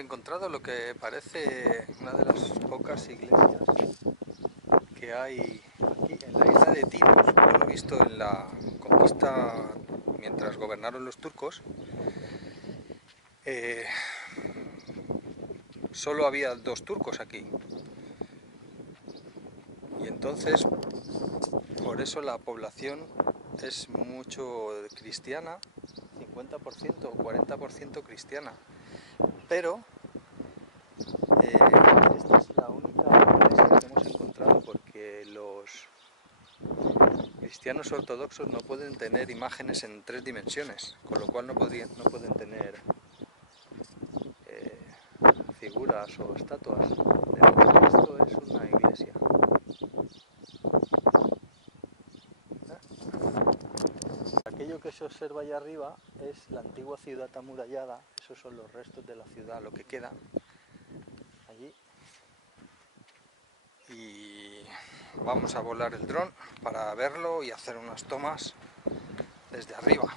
encontrado lo que parece una de las pocas iglesias que hay aquí en la isla de Tinos. Por lo visto, en la conquista, mientras gobernaron los turcos, solo había 2 turcos aquí. Y entonces, por eso la población es mucho cristiana, 50% o 40% cristiana. Pero esta es la única iglesia que hemos encontrado porque los cristianos ortodoxos no pueden tener imágenes en 3 dimensiones, con lo cual no pueden tener figuras o estatuas. Esto es una iglesia. Aquello que se observa allá arriba es la antigua ciudad amurallada. Esos son los restos de la ciudad, lo que queda allí. Y vamos a volar el dron para verlo y hacer unas tomas desde arriba.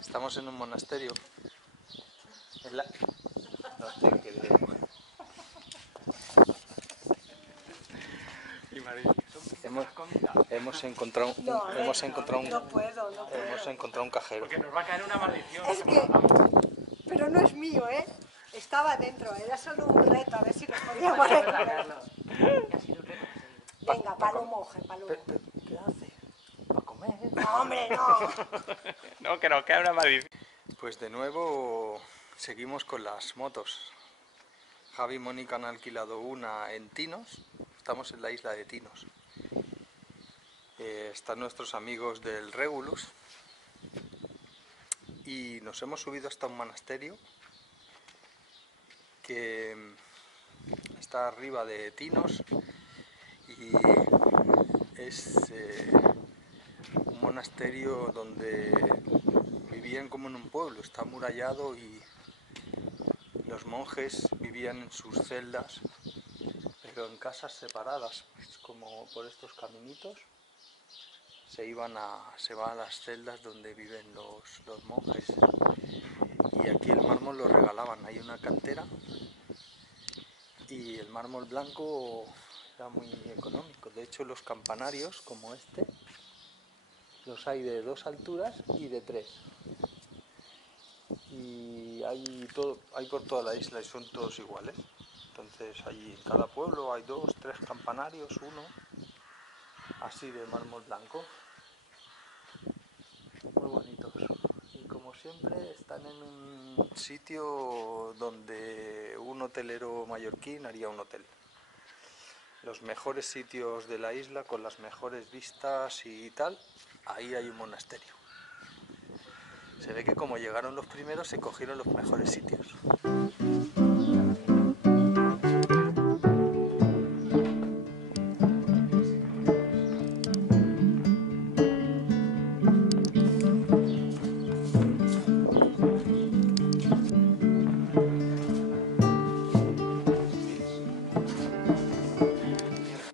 Estamos en un monasterio. No te creo. Y María, Hemos encontrado un cajero. porque nos va a caer una maldición. Es que, pero no es mío, ¿eh? Estaba dentro, era solo un reto, a ver si lo podíamos recuperar. Venga, palo moje, palo moje. ¿Qué hace? ¿Para comer? No, hombre, no. No, que nos cae una maldición. Pues de nuevo seguimos con las motos. Javi y Mónica han alquilado una en Tinos. Estamos en la isla de Tinos. Están nuestros amigos del Regulus. Y nos hemos subido hasta un monasterio que está arriba de Tinos y es un monasterio donde vivían como en un pueblo. Está amurallado y los monjes vivían en sus celdas, pero en casas separadas, pues como por estos caminitos se van a las celdas donde viven los monjes. Y aquí el mármol lo regalaban. Hay una cantera y el mármol blanco era muy económico. De hecho, los campanarios como este los hay de 2 alturas y de 3. Y hay por toda la isla y son todos iguales. Entonces allí en cada pueblo hay 2, 3 campanarios, uno así de mármol blanco. Muy bonitos. Y como siempre están en un sitio donde un hotelero mallorquín haría un hotel. Los mejores sitios de la isla con las mejores vistas y tal, ahí hay un monasterio. Se ve que como llegaron los primeros se cogieron los mejores sitios.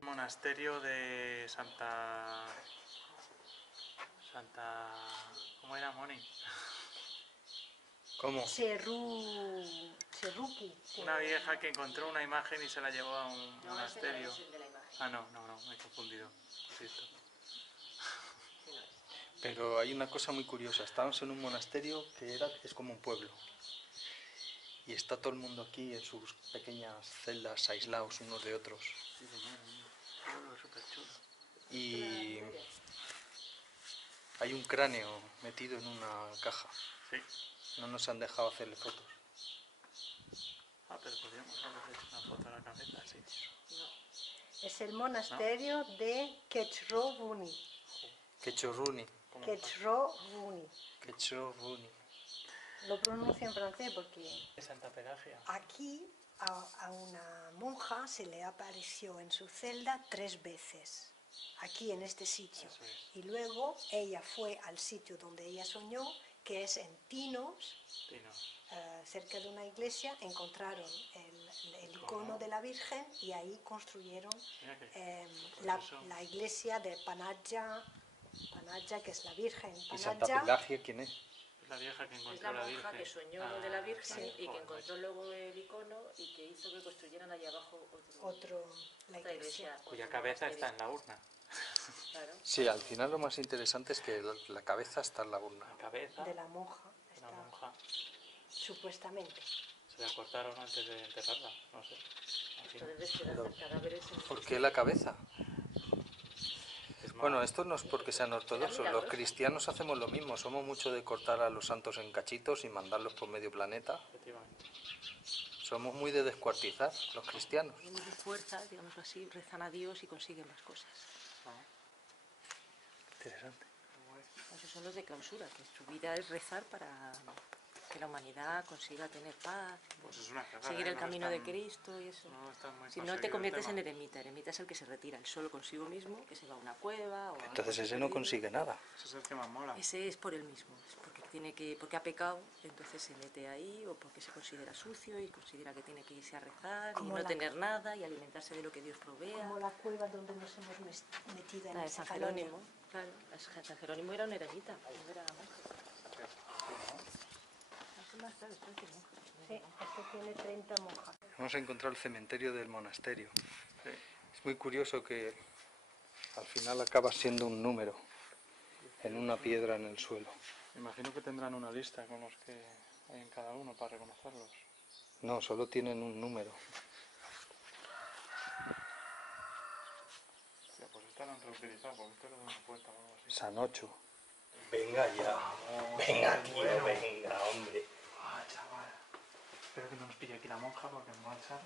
Monasterio de Santa... ¿Cómo era, Moni? ¿Cómo? Serruki. Una vieja que encontró una imagen y se la llevó a un monasterio. Ah, no, me he confundido. Pero hay una cosa muy curiosa, estábamos en un monasterio que es como un pueblo. Y está todo el mundo aquí en sus pequeñas celdas, aislados unos de otros. Sí, señor, un pueblo súper chulo. Y hay un cráneo metido en una caja. Sí. No nos han dejado hacerle fotos. Ah, pero podríamos haber hecho una foto a la cabeza, sí. Es el monasterio de Quechrovuni. Quechorruni. Quechrovuni. Quechorruni. Lo pronuncio en francés porque De Santa Pelagia. aquí a una monja se le apareció en su celda 3 veces. Aquí en este sitio. Eso es. Y luego ella fue al sitio donde ella soñó, que es en Tinos, Tinos. cerca de una iglesia. Encontraron el icono de la Virgen y ahí construyeron Mira que, la iglesia de Panaggia, que es la Virgen. ¿Y Santa Pelagia quién es? es la vieja que Es encontró la la monja Virgen. que soñó lo de la Virgen sí. y que Joder, encontró luego el icono y que hizo que construyeran allá abajo La otra iglesia. cuya otro cabeza está monasterio. en la urna. Claro. Sí, al final lo más interesante es que la cabeza está en la urna. La cabeza De la monja, de la está, monja. supuestamente. Se la cortaron antes de enterrarla, no sé. Esto Imagino. de despedazar cadáveres en ¿Por qué la cabeza? Es Bueno, más, esto no es porque sean ortodoxos, los milagrosa. cristianos hacemos lo mismo, somos mucho de cortar a los santos en cachitos y mandarlos por medio planeta. efectivamente. Somos muy de descuartizar, los cristianos. muy de fuerza, digamos así, rezan a Dios y consiguen las cosas. Interesante. Esos son los de clausura, que su vida es rezar para que la humanidad consiga tener paz, Pues es una cagada, seguir el no camino de están- Cristo y eso. No están muy Si no te conseguido el conviertes en tema. eremita, eremita es el que se retira el solo consigo mismo, que se va a una cueva o a Entonces algo ese no perdido. consigue nada. Ese es el que más mola. Ese es por él mismo, es porque ha pecado, entonces se mete ahí, o porque se considera sucio y considera que tiene que irse a rezar y Como no la- tener nada y alimentarse de lo que Dios provea. Como la cueva donde nos hemos metido en La de esta San colonia. Jerónimo, claro, San Jerónimo era un eremita, no era monje. Más, claro, esto es monje. Sí, este tiene 30 monjas. Hemos encontrado el cementerio del monasterio. Sí. Es muy curioso que al final acaba siendo un número en una piedra en el suelo. Me imagino que tendrán una lista con los que hay en cada uno para reconocerlos. No, solo tienen un número. Hostia, pues estarán reutilizados, porque esto era de una puerta o algo así. San Ocho. Venga ya. Venga, tío, venga, hombre. Ah, chaval. Espero que no nos pille aquí la monja porque nos va a echar.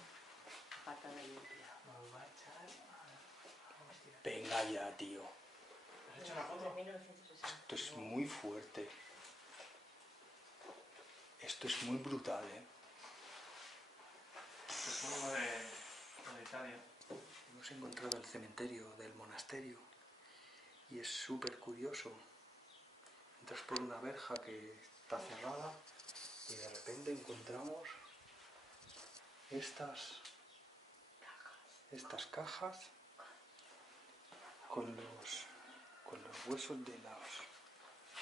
Pata de limpia. Nos va a echar. Venga ya, tío. ¿Has hecho una foto? 1960. Esto es muy fuerte. Esto es muy brutal, ¿eh? Esto es uno de Italia. Hemos encontrado el cementerio del monasterio y es súper curioso. Entras por una verja que está cerrada y de repente encontramos estas cajas con los huesos de las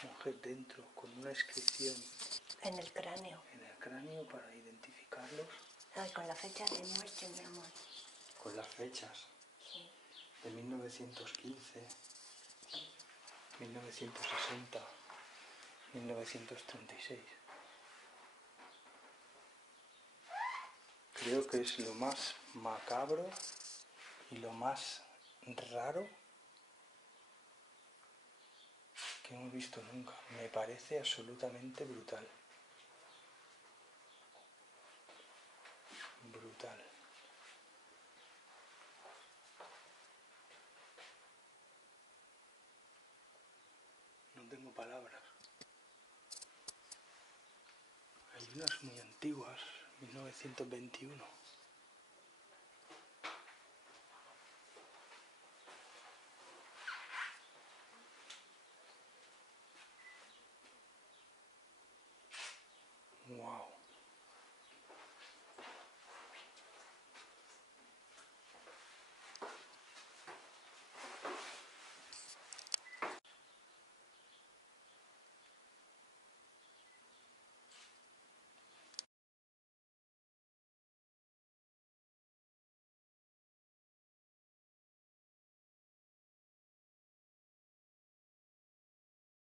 mujeres dentro, con una inscripción En el cráneo. en el cráneo para identificarlos, Ay, con la fecha de muerte, mi amor. con las fechas Sí. de 1915, 1960, 1936. Creo que es lo más macabro y lo más raro que hemos visto nunca. Me parece absolutamente brutal. Brutal. No tengo palabras. Hay unas muy antiguas, 1921.